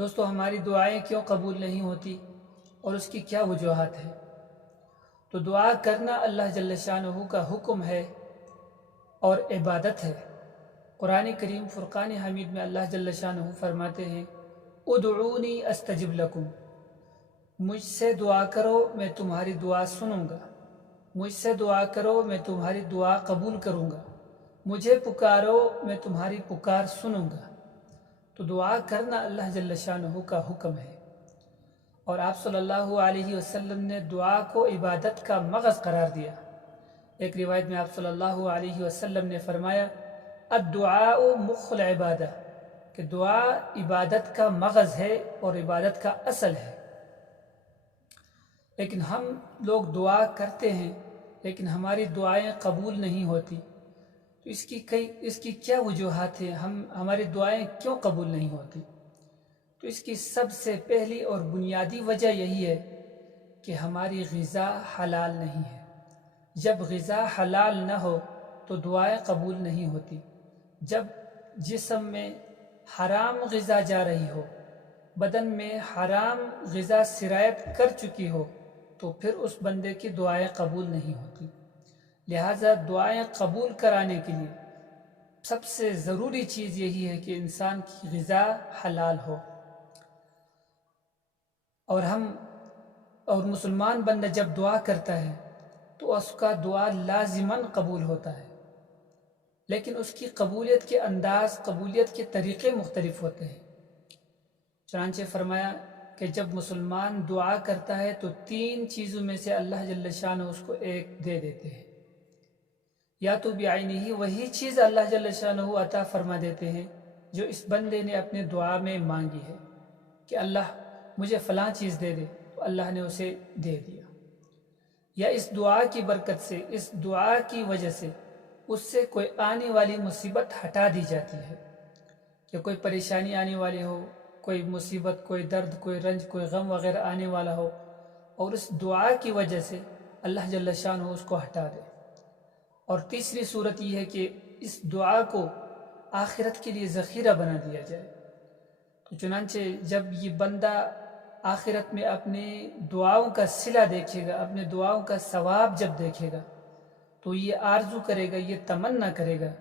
دوستو، ہماری دعائیں کیوں قبول نہیں ہوتی اور اس کی کیا وجوہات ہیں؟ تو دعا کرنا اللہ جل شانہ کا حکم ہے اور عبادت ہے۔ قرآن کریم فرقان حمید میں اللہ جل شانہ فرماتے ہیں، ادعونی استجب لکم، مجھ سے دعا کرو میں تمہاری دعا سنوں گا، مجھ سے دعا کرو میں تمہاری دعا قبول کروں گا، مجھے پکارو میں تمہاری پکار سنوں گا۔ تو دعا کرنا اللہ جل شانہ کا حکم ہے، اور آپ صلی اللہ علیہ وسلم نے دعا کو عبادت کا مغز قرار دیا۔ ایک روایت میں آپ صلی اللہ علیہ وسلم نے فرمایا، الدعاء مخ العبادہ، کہ دعا عبادت کا مغز ہے اور عبادت کا اصل ہے۔ لیکن ہم لوگ دعا کرتے ہیں لیکن ہماری دعائیں قبول نہیں ہوتی، تو اس کی کیا وجوہات ہیں؟ ہماری دعائیں کیوں قبول نہیں ہوتی؟ تو اس کی سب سے پہلی اور بنیادی وجہ یہی ہے کہ ہماری غذا حلال نہیں ہے۔ جب غذا حلال نہ ہو تو دعائیں قبول نہیں ہوتی۔ جب جسم میں حرام غذا جا رہی ہو، بدن میں حرام غذا سرایت کر چکی ہو، تو پھر اس بندے کی دعائیں قبول نہیں ہوتی۔ لہٰذا دعائیں قبول کرانے کے لیے سب سے ضروری چیز یہی ہے کہ انسان کی غذا حلال ہو، اور مسلمان بندہ جب دعا کرتا ہے تو اس کا دعا لازماً قبول ہوتا ہے، لیکن اس کی قبولیت کے انداز، قبولیت کے طریقے مختلف ہوتے ہیں۔ چنانچہ فرمایا کہ جب مسلمان دعا کرتا ہے تو 3 چیزوں میں سے اللہ جل شانہ اس کو ایک دے دیتے ہیں، یا تو بعینہ، وہی چیز اللہ جل شانہ عطا فرما دیتے ہیں جو اس بندے نے اپنے دعا میں مانگی ہے، کہ اللہ مجھے فلاں چیز دے دے، تو اللہ نے اسے دے دیا۔ یا اس دعا کی برکت سے، اس دعا کی وجہ سے اس سے کوئی آنے والی مصیبت ہٹا دی جاتی ہے، کہ کوئی پریشانی آنے والی ہو، کوئی مصیبت، کوئی درد، کوئی رنج، کوئی غم وغیرہ آنے والا ہو، اور اس دعا کی وجہ سے اللہ جل شانہ اس کو ہٹا دے۔ اور تیسری صورت یہ ہے کہ اس دعا کو آخرت کے لیے ذخیرہ بنا دیا جائے۔ تو چنانچہ جب یہ بندہ آخرت میں اپنے دعاؤں کا صلہ دیکھے گا، اپنے دعاؤں کا ثواب جب دیکھے گا، تو یہ آرزو کرے گا، یہ تمنا کرے گا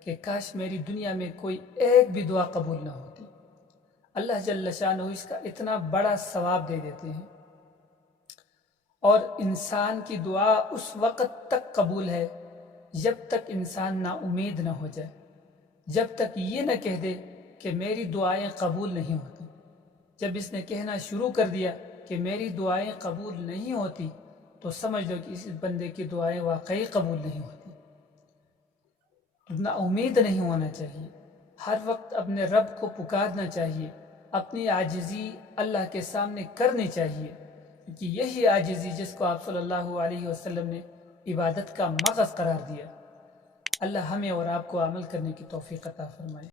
کہ کاش میری دنیا میں کوئی ایک بھی دعا قبول نہ ہوتی۔ اللہ جل شانہ اس کا اتنا بڑا ثواب دے دیتے ہیں۔ اور انسان کی دعا اس وقت تک قبول ہے جب تک انسان نا امید نہ ہو جائے، جب تک یہ نہ کہہ دے کہ میری دعائیں قبول نہیں ہوتی۔ جب اس نے کہنا شروع کر دیا کہ میری دعائیں قبول نہیں ہوتی، تو سمجھ لو کہ اس بندے کی دعائیں واقعی قبول نہیں ہوتی۔ نا امید نہیں ہونا چاہیے، ہر وقت اپنے رب کو پکارنا چاہیے، اپنی عاجزی اللہ کے سامنے کرنی چاہیے، کیونکہ یہی عاجزی جس کو آپ صلی اللہ علیہ وسلم نے عبادت کا مغز قرار دیا۔ اللہ ہمیں اور آپ کو عمل کرنے کی توفیق عطا فرمائے۔